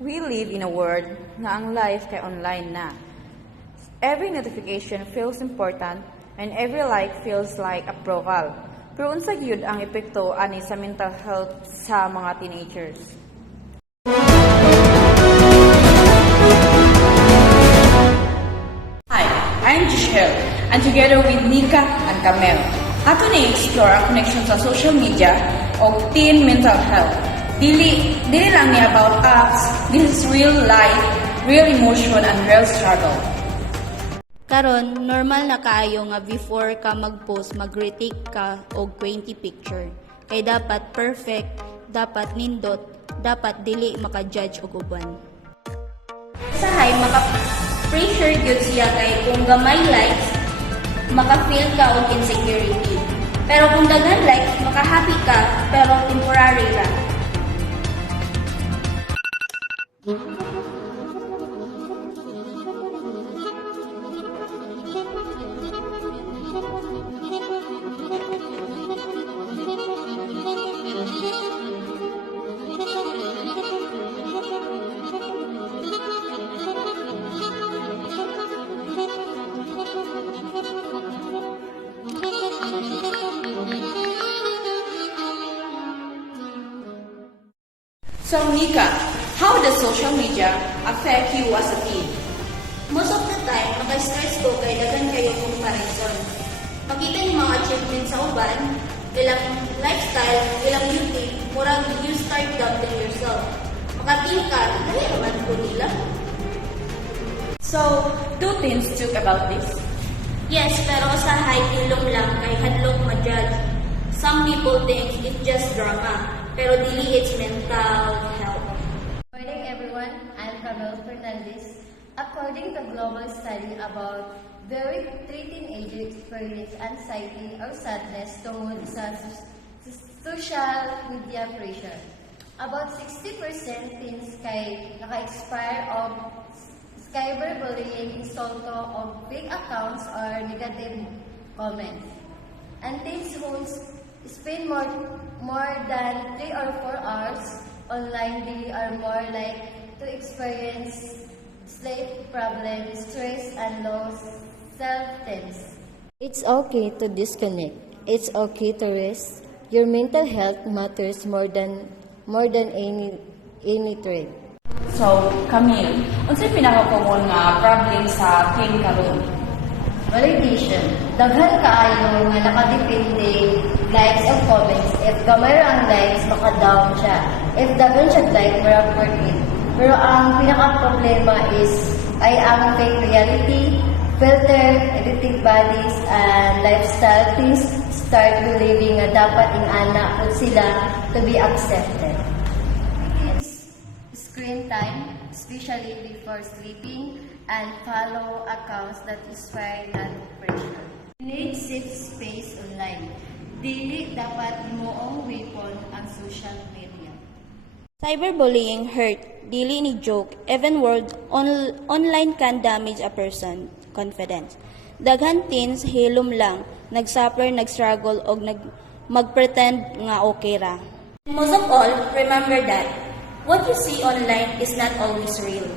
We live in a world nga ang life kay online na. Every notification feels important and every like feels like approval. Pero unsa gyud ang epekto ani sa mental health sa mga teenagers? Hi, I'm Giselle, and together with Nika and Camel, ato na explore ang connection sa social media o teen mental health. Dili lang ni about apps, this is real life, real emotion, and real struggle. Karon, normal na kaayo nga before ka mag-post, mag-retake ka og 20 picture. Kay dapat perfect, dapat nindot, dapat dili maka-judge og uban. Usahay, maka-pressure gyud siya kay kung gamay likes, maka-feel ka og insecurity. Pero kung daghan likes, maka-happy ka, pero temporary lang. So Nika, how does social media affect you as a teen? Most of the time, maka-stress ko kay daghan kayo comparison. Makita ni mga achievements sa uban, ilang lifestyle, ilang beauty, murag you start doubting yourself. Makating ka, kaya naman ko nila. So, do teens talk about this? Yes, pero sa high ilong lang kay hadlok ma-judge. Some people think it's just drama, pero dili it's mental health. Good morning everyone, I'm Camel Fernandez. According to global study about very three teenagers experience anxiety or sadness tungod sa social media pressure. About 60% teens kay naka-expire of cyberbullying, insulto of fake accounts or negative comments. And teens who spend more than 3 or 4 hours online daily are more like to experience sleep problems, stress, and low self-esteem. It's okay to disconnect. It's okay to rest. Your mental health matters more than any trend. So, Camille, unsay pinaka-common nga problem sa teen karon? Validation. Daghan kaayo nga nakadepende likes and comments. If gamay ang likes, maka-down siya. If daghan siya like, marap worth it. Pero ang pinaka-problema is ay ang fake reality, filter, edited bodies, and lifestyle things start believing nga dapat ingana po sila to be accepted. Screen time, especially before sleeping, and follow accounts that inspire not pressure. Need safe space online. Dili dapat moong weapon ang social media. Cyberbullying hurt, dili ni joke, even world online can damage a person confidence. Daghan teens hilom lang, nagsuffer, nagstruggle og magpretend nga okay ra. Most of all, remember that what you see online is not always real.